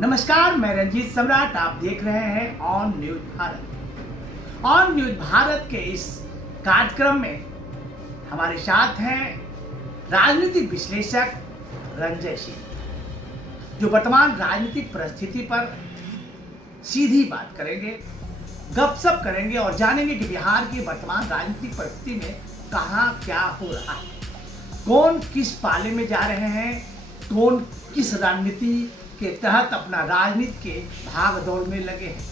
नमस्कार, मैं रंजीत सम्राट। आप देख रहे हैं on news Bharat. On news Bharat के इस कार्यक्रम में हमारे साथ हैं राजनीतिक विश्लेषक रंजय सिंह, जो वर्तमान राजनीतिक परिस्थिति पर सीधी बात करेंगे, गपशप करेंगे और जानेंगे कि बिहार की वर्तमान राजनीतिक परिस्थिति में कहां क्या हो रहा है, कौन किस पाले में जा रहे हैं, कौन किस रणनीति के तहत अपना राजनीति के भाग दौड़ में लगे हैं,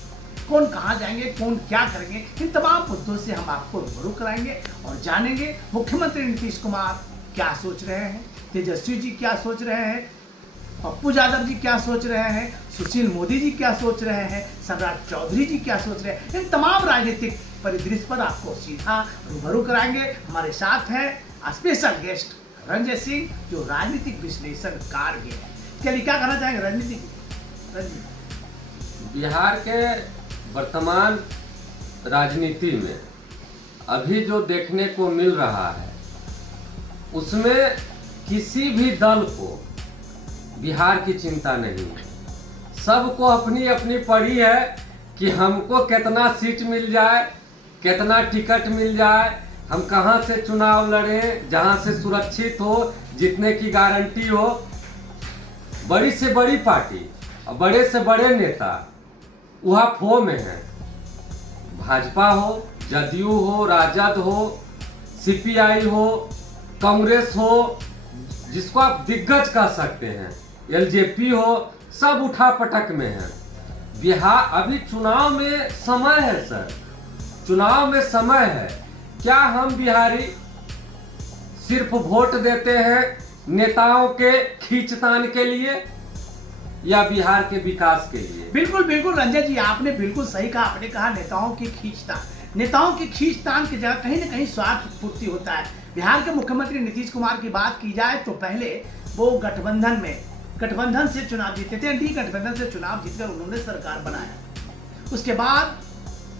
कौन कहां जाएंगे, कौन क्या करेंगे। इन तमाम मुद्दों से हम आपको रूबरू कराएंगे और जानेंगे मुख्यमंत्री नीतीश कुमार क्या सोच रहे हैं, तेजस्वी जी क्या सोच रहे हैं, पप्पू यादव जी क्या सोच रहे हैं, सुशील मोदी जी क्या सोच रहे हैं, सम्राट चौधरी जी क्या सोच रहे हैं। इन तमाम राजनीतिक परिदृश्य पर आपको सीधा रूबरू कराएंगे। हमारे साथ हैं स्पेशल गेस्ट रंजय सिंह, जो राजनीतिक विश्लेषणकार भी है। चलिए, क्या कहना चाहेंगे राजनीतिक? बिहार के वर्तमान राजनीति में अभी जो देखने को मिल रहा है, उसमें किसी भी दल को बिहार की चिंता नहीं है। सबको अपनी अपनी पड़ी है कि हमको कितना सीट मिल जाए, कितना टिकट मिल जाए, हम कहां से चुनाव लड़ें जहां से सुरक्षित हो, जीतने की गारंटी हो। बड़ी से बड़ी पार्टी और बड़े से बड़े नेता वहाँ फो में है। भाजपा हो, जदयू हो, राजद हो, सीपीआई हो, कांग्रेस हो, जिसको आप दिग्गज कह सकते हैं, एलजेपी हो, सब उठा पटक में है। बिहार अभी चुनाव में समय है सर, चुनाव में समय है। क्या हम बिहारी सिर्फ वोट देते हैं नेताओं के खींचतान के लिए या बिहार के विकास के लिए? बिल्कुल बिल्कुल रंजय जी, आपने बिल्कुल सही कहा। आपने कहा नेताओं की खींचतान। नेताओं की खींचतान की जगह कहीं ना कहीं स्वार्थ पूर्ति होता है। बिहार के मुख्यमंत्री नीतीश कुमार की बात की जाए तो पहले वो गठबंधन से चुनाव जीते थे। एनडीए गठबंधन से चुनाव जीतकर उन्होंने सरकार बनाया। उसके बाद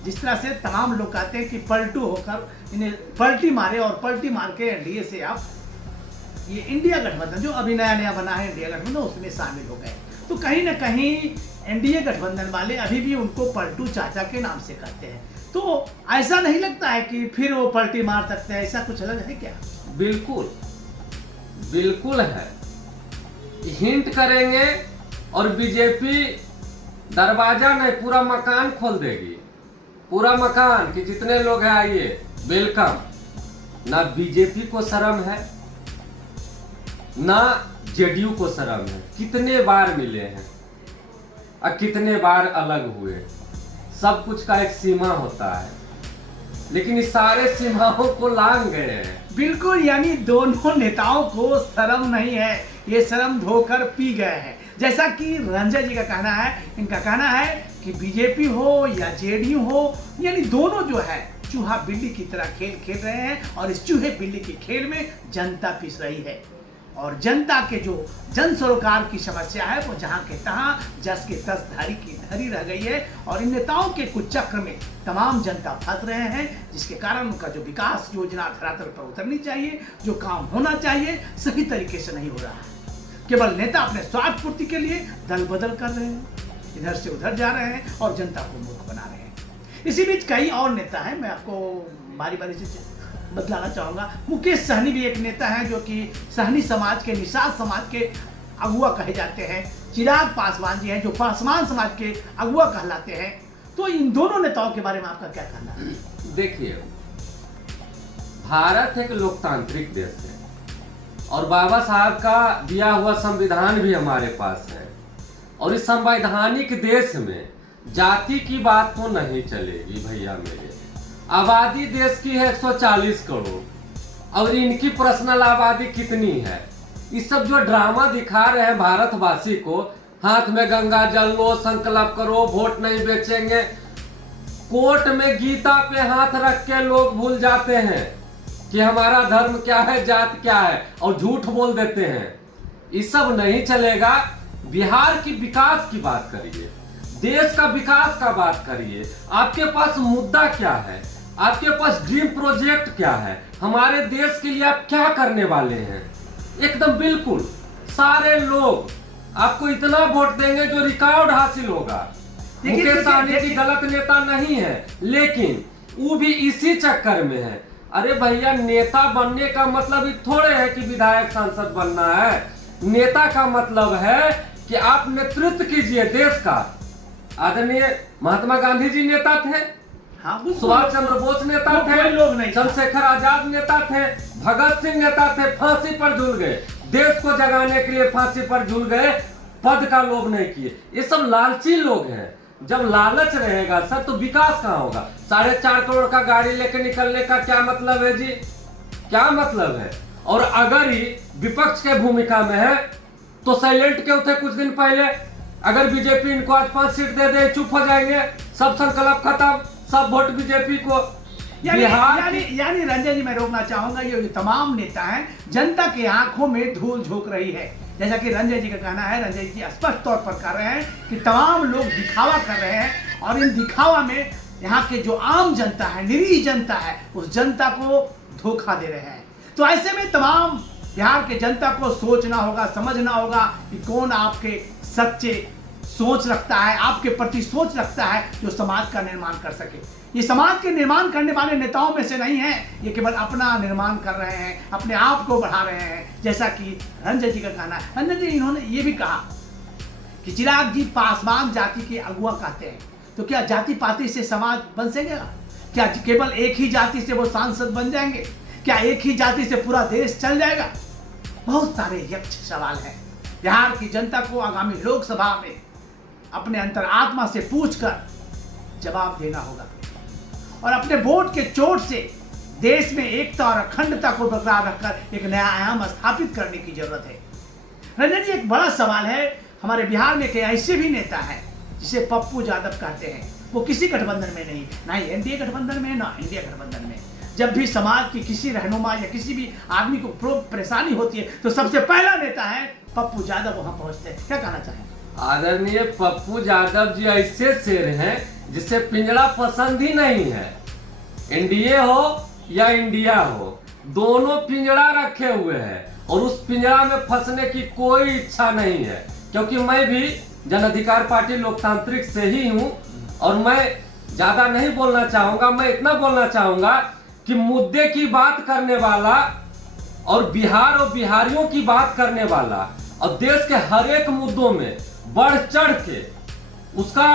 जिस तरह से तमाम लोग कहते हैं कि पलटू होकर इन्हें पलटी मारे और पलटी मार के एनडीए से आप ये इंडिया गठबंधन जो अभी नया नया बना है, इंडिया गठबंधन, उसमें शामिल हो गए। तो कहीं ना कहीं एनडीए गठबंधन वाले अभी भी उनको पलटू चाचा के नाम से कहते हैं। तो ऐसा नहीं लगता है कि फिर वो पलटी मार सकते हैं? ऐसा कुछ अलग है क्या? बिल्कुल बिल्कुल है। हिंट करेंगे और बीजेपी दरवाजा नहीं, पूरा मकान खोल देगी, पूरा मकान कि जितने लोग हैं आइए, वेलकम। ना बीजेपी को शर्म है, ना जेडीयू को शर्म है। कितने बार मिले हैं और कितने बार अलग हुए। सब कुछ का एक सीमा होता है, लेकिन इस सारे सीमाओं को लांघ गए हैं। बिल्कुल, यानी दोनों नेताओं को शर्म नहीं है, ये शर्म धोकर पी गए हैं। जैसा कि रंजय जी का कहना है, इनका कहना है कि बीजेपी हो या जेडीयू हो, यानी दोनों जो है चूहा बिल्ली की तरह खेल खेल रहे हैं और इस चूहे बिल्ली के खेल में जनता पिस रही है। और जनता के जो जन सरोकार की समस्या है वो जहां के तहां, जस के तस, धारी की धरी रह गई है। और इन नेताओं के कुछ चक्र में तमाम जनता फंस रहे हैं, जिसके कारण उनका जो विकास योजना धरातल पर उतरनी चाहिए, जो काम होना चाहिए, सही तरीके से नहीं हो रहा है। केवल नेता अपने स्वार्थ पूर्ति के लिए दल बदल कर रहे हैं, इधर से उधर जा रहे हैं और जनता को मूर्ख बना रहे हैं। इसी बीच कई और नेता हैं, मैं आपको बारी बारी से बतलाना चाहूंगा। मुकेश सहनी भी एक नेता है, जो कि सहनी समाज के, निषाद समाज के अगुआ कहे जाते हैं। चिराग पासवान जी हैं, जो पासवान समाज के अगुआ कहलाते हैं। तो इन दोनों नेताओं के बारे में आपका क्या कहना है? देखिए, भारत एक लोकतांत्रिक देश है और बाबा साहब का दिया हुआ संविधान भी हमारे पास है। और इस संवैधानिक देश में जाति की बात तो नहीं चलेगी भैया मेरे। आबादी देश की है 140 करोड़ और इनकी पर्सनल आबादी कितनी है? इस सब जो ड्रामा दिखा रहे हैं भारतवासी को, हाथ में गंगा जल लो, संकल्प करो, वोट नहीं बेचेंगे, कोर्ट में गीता पे हाथ रख के लोग भूल जाते हैं कि हमारा धर्म क्या है, जात क्या है, और झूठ बोल देते हैं। ये सब नहीं चलेगा। बिहार की विकास की बात करिए, देश का विकास का बात करिए। आपके पास मुद्दा क्या है, आपके पास ड्रीम प्रोजेक्ट क्या है, हमारे देश के लिए आप क्या करने वाले हैं? एकदम बिल्कुल सारे लोग आपको इतना वोट देंगे जो रिकॉर्ड हासिल होगा। मुकेश सहनी जी गलत नेता नहीं है, लेकिन वो भी इसी चक्कर में है। अरे भैया, नेता बनने का मतलब ये थोड़े है कि विधायक सांसद बनना है। नेता का मतलब है कि आप नेतृत्व कीजिए देश का। आदरणीय महात्मा गांधी जी नेता थे, सुभाष चंद्र बोस नेता थे, चंद्रशेखर आजाद नेता थे, भगत सिंह नेता थे, फांसी पर झूल गए, देश को जगाने के लिए फांसी पर झूल गए, पद का लोभ नहीं किए। ये सब लालची लोग हैं। जब लालच रहेगा सर तो विकास कहाँ होगा? 4.5 करोड़ का गाड़ी लेके निकलने का क्या मतलब है जी? क्या मतलब है? और अगर ही विपक्ष के भूमिका में है तो साइलेंट क्यों थे कुछ दिन पहले? अगर बीजेपी इनको आज 5 सीट दे दे चुप हो जाएंगे, सब संकल्प खत्म, सब वोट बीजेपी को। यानी रंजन जी, मैं रोकना चाहूंगा, ये जो तमाम नेता हैं जनता की आंखों में धूल झोंक रही है। जैसा कि रंजन जी का कहना है, रंजन जी स्पष्ट तौर पर कर रहे हैं कि तमाम लोग दिखावा कर रहे हैं और इन दिखावा में यहाँ के जो आम जनता है, निरीह जनता है, उस जनता को धोखा दे रहे हैं। तो ऐसे में तमाम बिहार के जनता को सोचना होगा, समझना होगा कि कौन आपके सच्चे सोच रखता है, आपके प्रति सोच रखता है, जो समाज का निर्माण कर सके। ये समाज के निर्माण करने वाले नेताओं में से नहीं है, ये केवल अपना निर्माण कर रहे हैं, अपने आप को बढ़ा रहे हैं, जैसा कि रंजन जी का कहना है। रंजन जी, इन्होंने ये भी कहा कि चिराग जी पासवान जाति के अगुआ कहते हैं, तो क्या जाति पाति से समाज बन सकेगा? क्या केवल एक ही जाति से वो सांसद बन जाएंगे? क्या एक ही जाति से पूरा देश चल जाएगा? बहुत सारे यक्ष सवाल हैं। बिहार की जनता को आगामी लोकसभा में अपने अंतरात्मा से पूछकर जवाब देना होगा और अपने वोट के चोट से देश में एकता और अखंडता को बरकरार रखकर एक नया आयाम स्थापित करने की जरूरत है। रंजन जी, एक बड़ा सवाल है, हमारे बिहार में कई ऐसे भी नेता हैं जिसे पप्पू यादव कहते हैं, वो किसी गठबंधन में नहीं, ना ही एनडीए गठबंधन में, ना इंडिया गठबंधन में। जब भी समाज की किसी रहनुमा या किसी भी आदमी को परेशानी होती है तो सबसे पहला नेता है पप्पू यादव, वहां पहुंचते हैं। क्या कहना चाहेंगे? आदरणीय पप्पू यादव जी ऐसे शेर हैं जिसे पिंजड़ा पसंद ही नहीं है। एनडीए हो या इंडिया हो, दोनों पिंजड़ा रखे हुए हैं और उस पिंजड़ा में फंसने की कोई इच्छा नहीं है। क्योंकि मैं भी जन अधिकार पार्टी लोकतांत्रिक से ही हूं और मैं ज्यादा नहीं बोलना चाहूंगा। मैं इतना बोलना चाहूंगा कि मुद्दे की बात करने वाला और बिहार और बिहारियों की बात करने वाला और देश के हर एक मुद्दों में बढ़ चढ़ के उसका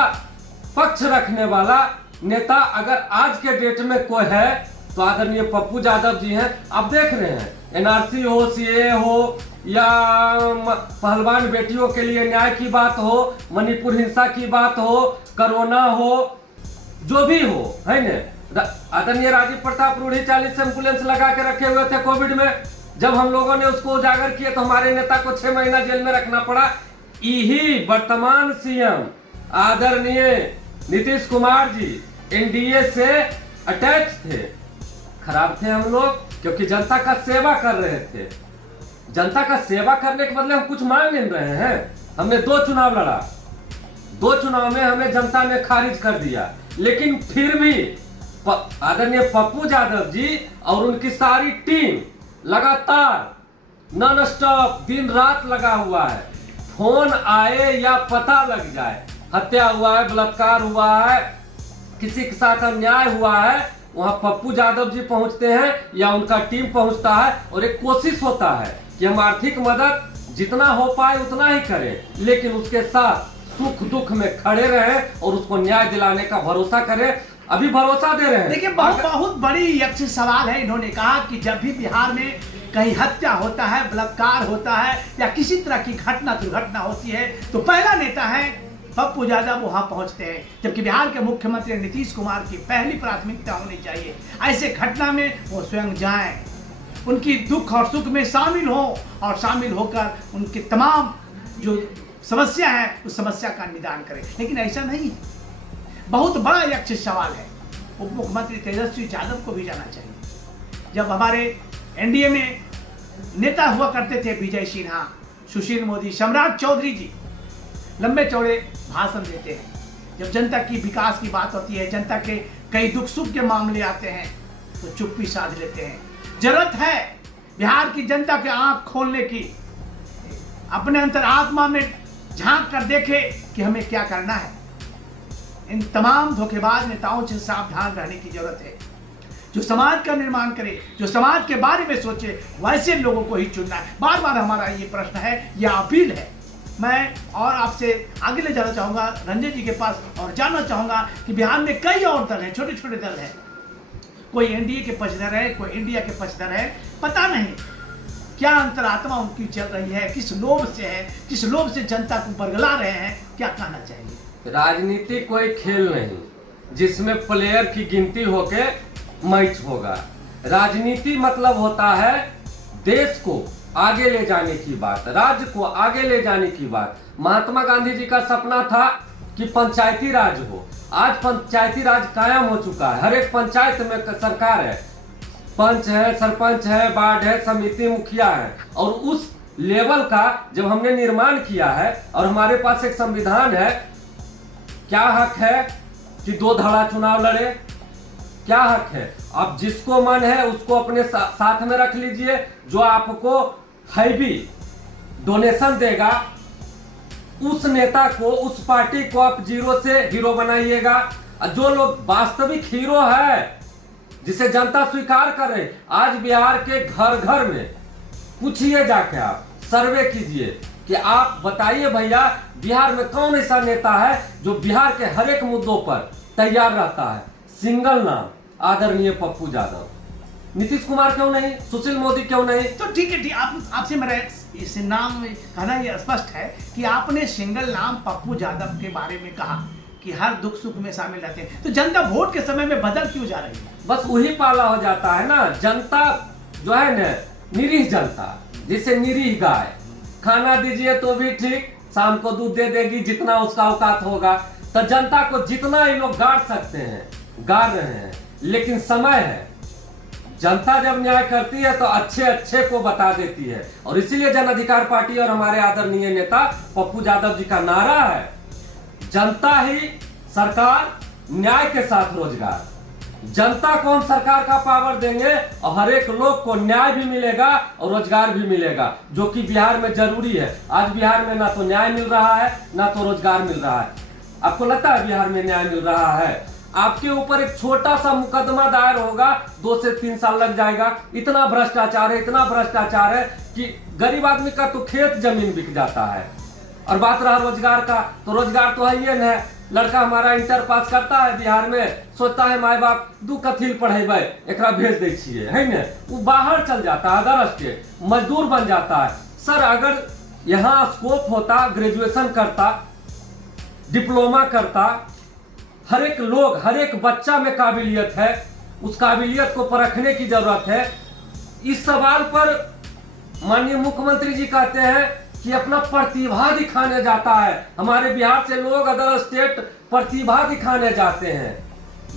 पक्ष रखने वाला नेता अगर आज के डेट में कोई है तो आदरणीय पप्पू यादव जी हैं। आप देख रहे हैं, एनआरसी हो, सीए हो या पहलवान बेटियों के लिए न्याय की बात हो, मणिपुर हिंसा की बात हो, कोरोना हो, जो भी हो, है ना। आदरणीय राजीव प्रताप रूढ़ी 40 एम्बुलेंस लगा के रखे हुए थे कोविड में। जब हम लोगों ने उसको उजागर किया तो हमारे नेता को 6 महीना जेल में रखना पड़ा। यही वर्तमान सीएम आदरणीय नीतीश कुमार जी एनडीए से अटैच थे। खराब थे हम लोग क्योंकि जनता का सेवा कर रहे थे। जनता का सेवा करने के बदले हम कुछ मांग नहीं रहे हैं। हमने 2 चुनाव लड़ा, 2 चुनाव में हमें जनता ने खारिज कर दिया, लेकिन फिर भी आदरणीय पप्पू यादव जी और उनकी सारी टीम लगातार नॉन स्टॉप दिन रात लगा हुआ है। फोन आए या पता लग जाए हत्या हुआ है, बलात्कार हुआ है, किसी के साथ अन्याय हुआ है, वहां पप्पू यादव जी पहुंचते हैं या उनका टीम पहुंचता है और एक कोशिश होता है कि हम आर्थिक मदद जितना हो पाए उतना ही करें, लेकिन उसके साथ सुख दुख में खड़े रहें और उसको न्याय दिलाने का भरोसा करें। अभी भरोसा दे रहे हैं। देखिए, बहुत बड़ी यक्ष सवाल है। इन्होंने कहा कि जब भी बिहार में कहीं हत्या होता है, बलात्कार होता है या किसी तरह की दुर्घटना होती है तो पहला नेता है पप्पू यादव, वहां पहुंचते हैं। जबकि बिहार के मुख्यमंत्री नीतीश कुमार की पहली प्राथमिकता होनी चाहिए ऐसे घटना में वो स्वयं जाएं, उनकी दुख और सुख में शामिल हो और शामिल होकर उनकी तमाम जो समस्या है उस समस्या का निदान करें। लेकिन ऐसा नहीं है। बहुत बड़ा यक्ष सवाल है। उप मुख्यमंत्री तेजस्वी यादव को भी जाना चाहिए। जब हमारे एनडीए में नेता हुआ करते थे विजय सिन्हा, सुशील मोदी, सम्राट चौधरी जी लंबे चौड़े भाषण देते हैं। जब जनता की विकास की बात होती है, जनता के कई दुख सुख के मामले आते हैं तो चुप्पी साध लेते हैं। जरूरत है बिहार की जनता के आंख खोलने की, अपने अंतरात्मा में झांक कर देखे कि हमें क्या करना है। इन तमाम धोखेबाज नेताओं से सावधान रहने की जरूरत है। जो समाज का निर्माण करे, जो समाज के बारे में सोचे, वैसे लोगों को ही चुनना है। बार बार हमारा ये प्रश्न है, यह अपील है। मैं और आपसे आगे ले जाना चाहूंगा रंजन जी के पास और जानना चाहूंगा कि बिहार में कई और दल हैं, छोटे छोटे दल हैं। कोई एनडीए के पक्षधर है, कोई इंडिया के पक्षधर है, पता नहीं क्या अंतरात्मा उनकी चल रही है, किस लोभ से है, किस लोभ से जनता को बरगला रहे हैं। क्या कहना चाहिए? राजनीति कोई खेल नहीं जिसमें प्लेयर की गिनती होके मैच होगा। राजनीति मतलब होता है देश को आगे ले जाने की बात, राज्य को आगे ले जाने की बात। महात्मा गांधी जी का सपना था कि पंचायती राज हो। आज पंचायती राज कायम हो चुका है। हर एक पंचायत में सरकार है, पंच है, सरपंच है, वार्ड है, समिति, मुखिया है। और उस लेवल का जब हमने निर्माण किया है और हमारे पास एक संविधान है, क्या हक है कि दो धड़ा चुनाव लड़े? क्या हक है? आप जिसको मन है उसको अपने साथ में रख लीजिए। जो आपको हैवी डोनेशन देगा उस नेता को, उस पार्टी को आप जीरो से हीरो बनाइएगा। जो लोग वास्तविक हीरो है, जिसे जनता स्वीकार कर रहे, आज बिहार के घर घर में पूछिए, जाके आप सर्वे कीजिए कि आप बताइए भैया बिहार में कौन ऐसा नेता है जो बिहार के हर एक मुद्दों पर तैयार रहता है। सिंगल नाम आदरणीय पप्पू यादव। नीतीश कुमार क्यों नहीं? सुशील मोदी क्यों नहीं? तो ठीक है, आपसे मेरा इस नाम कहना ये स्पष्ट है कि आपने सिंगल नाम पप्पू यादव के बारे में कहा कि हर दुख सुख में शामिल रहते हैं। तो जनता वोट के समय में बदल क्यों जा रही है? बस वही पाला हो जाता है ना। जनता जो है ना, निरीह जनता, जिसे निरीह गाय, खाना दीजिए तो भी ठीक, शाम को दूध दे देगी जितना उसका औकात होगा। तो जनता को जितना ये लोग गाड़ सकते हैं गाड़ रहे हैं, लेकिन समय है। जनता जब न्याय करती है तो अच्छे अच्छे को बता देती है। और इसीलिए जन अधिकार पार्टी और हमारे आदरणीय नेता पप्पू यादव जी का नारा है, जनता ही सरकार, न्याय के साथ रोजगार। जनता को हम सरकार का पावर देंगे और हर एक लोग को न्याय भी मिलेगा और रोजगार भी मिलेगा, जो कि बिहार में जरूरी है। आज बिहार में ना तो न्याय मिल रहा है ना तो रोजगार मिल रहा है। आपको लगता है बिहार में न्याय मिल रहा है? आपके ऊपर एक छोटा सा मुकदमा दायर होगा, 2 से 3 साल लग जाएगा। इतना भ्रष्टाचार है, इतना भ्रष्टाचार है कि गरीब आदमी का तो खेत जमीन बिक जाता है। और बात रहा रोजगार का, तो रोजगार तो है ही है। लड़का हमारा इंटर पास करता है बिहार में, सोचता है माई बाप दू कथिल पढ़ेबे, एकरा भेज दे छिए, है ना? वो बाहर चल जाता है, अदर स्टेट मजदूर बन जाता है। सर, अगर यहाँ स्कोप होता, ग्रेजुएशन करता, डिप्लोमा करता, हर एक लोग, हर एक बच्चा में काबिलियत है, उस काबिलियत को परखने की जरूरत है। इस सवाल पर माननीय मुख्यमंत्री जी कहते हैं कि अपना प्रतिभा दिखाने जाता है। हमारे बिहार से लोग अदर स्टेट प्रतिभा दिखाने जाते हैं।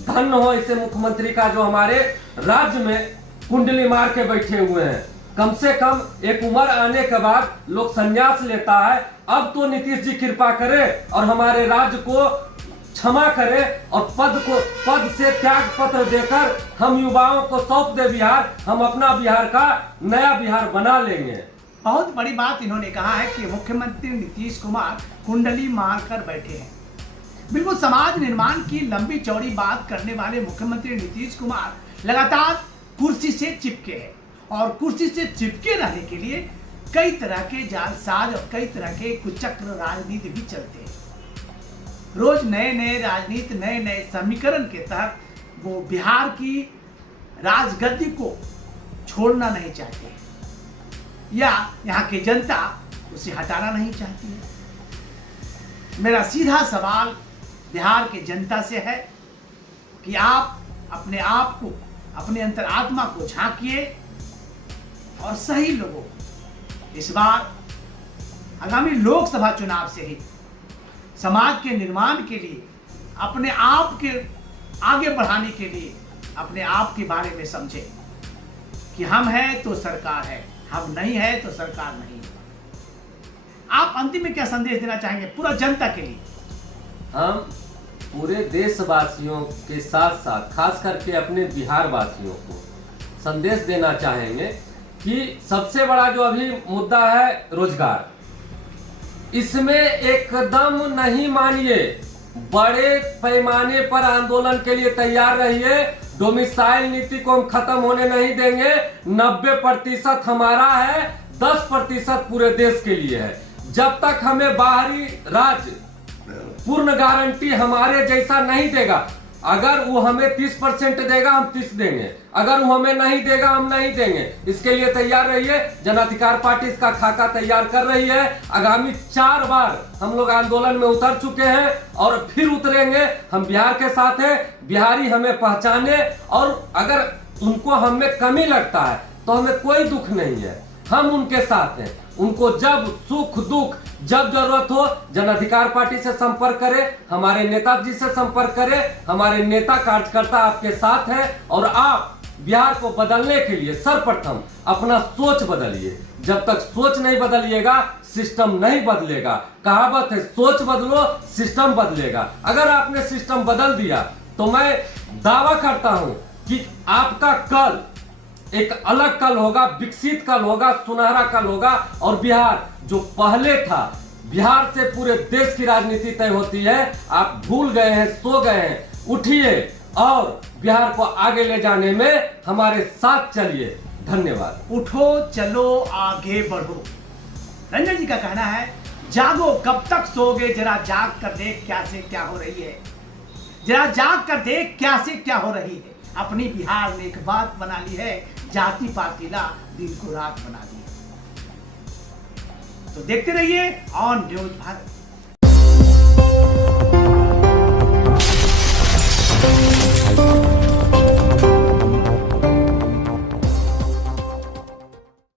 धन्य हो इसे मुख्यमंत्री का, जो हमारे राज्य में कुंडली मार के बैठे हुए हैं। कम से कम एक उम्र आने के बाद लोग संन्यास लेता है। अब तो नीतीश जी कृपा करे और हमारे राज्य को क्षमा करे और पद से त्याग पत्र देकर हम युवाओं को सौंप दे बिहार। हम अपना बिहार का नया बिहार बना लेंगे। बहुत बड़ी बात इन्होंने कहा है कि मुख्यमंत्री नीतीश कुमार कुंडली मार कर बैठे हैं। बिल्कुल समाज निर्माण की लंबी चौड़ी बात करने वाले मुख्यमंत्री नीतीश कुमार लगातार कुर्सी से चिपके हैं और कुर्सी से चिपके रहने के लिए कई तरह के जालसाज और कई तरह के कुचक्र राजनीति भी चलते हैं। रोज नए नए राजनीति, नए नए समीकरण के तहत वो बिहार की राजगद्दी को छोड़ना नहीं चाहते या यहाँ की जनता उसे हटाना नहीं चाहती है। मेरा सीधा सवाल बिहार की जनता से है कि आप अपने आप को, अपने अंतरात्मा को झांकिए और सही लोगों इस बार आगामी लोकसभा चुनाव से ही समाज के निर्माण के लिए, अपने आप के आगे बढ़ाने के लिए अपने आप के बारे में समझें कि हम हैं तो सरकार है, हम नहीं है तो सरकार नहीं है। आप अंतिम में क्या संदेश देना चाहेंगे पूरा जनता के लिए? हम पूरे देशवासियों के साथ साथ खास करके अपने बिहार वासियों को संदेश देना चाहेंगे कि सबसे बड़ा जो अभी मुद्दा है रोजगार, इसमें एकदम नहीं मानिए, बड़े पैमाने पर आंदोलन के लिए तैयार रहिए। डोमिसाइल नीति को हम खत्म होने नहीं देंगे। 90% हमारा है, 10% पूरे देश के लिए है। जब तक हमें बाहरी राज्य पूर्ण गारंटी हमारे जैसा नहीं देगा, अगर वो हमें 30% देगा हम 30 देंगे, अगर वो हमें नहीं देगा हम नहीं देंगे। इसके लिए तैयार रहिए। जन अधिकार पार्टी इसका खाका तैयार कर रही है। आगामी 4 बार हम लोग आंदोलन में उतर चुके हैं और फिर उतरेंगे। हम बिहार के साथ हैं, बिहारी हमें पहचाने, और अगर उनको हमें कमी लगता है तो हमें कोई दुख नहीं है, हम उनके साथ हैं। उनको जब सुख दुख जब जरूरत हो जन अधिकार पार्टी से संपर्क करें, हमारे नेताजी से संपर्क करें। हमारे नेता कार्यकर्ता आपके साथ हैं और आप बिहार को बदलने के लिए सर्वप्रथम अपना सोच बदलिए। जब तक सोच नहीं बदलिएगा सिस्टम नहीं बदलेगा। कहावत है, सोच बदलो सिस्टम बदलेगा। अगर आपने सिस्टम बदल दिया तो मैं दावा करता हूं कि आपका कल एक अलग कल होगा, विकसित कल होगा, सुनहरा कल होगा। और बिहार जो पहले था, बिहार से पूरे देश की राजनीति तय होती है। आप भूल गए हैं, सो गए हैं, उठिए और बिहार को आगे ले जाने में हमारे साथ चलिए। धन्यवाद। उठो, चलो, आगे बढ़ो। रंजन जी का कहना है, जागो, कब तक सोओगे, जरा जाग कर देख क्या से क्या हो रही है, जरा जाग कर देख क्या से क्या हो रही है। अपनी बिहार ने एक बात बना ली है, जाति पाति ला दिन को रात बना दी है। तो देखते रहिए ऑन न्यूज भारत।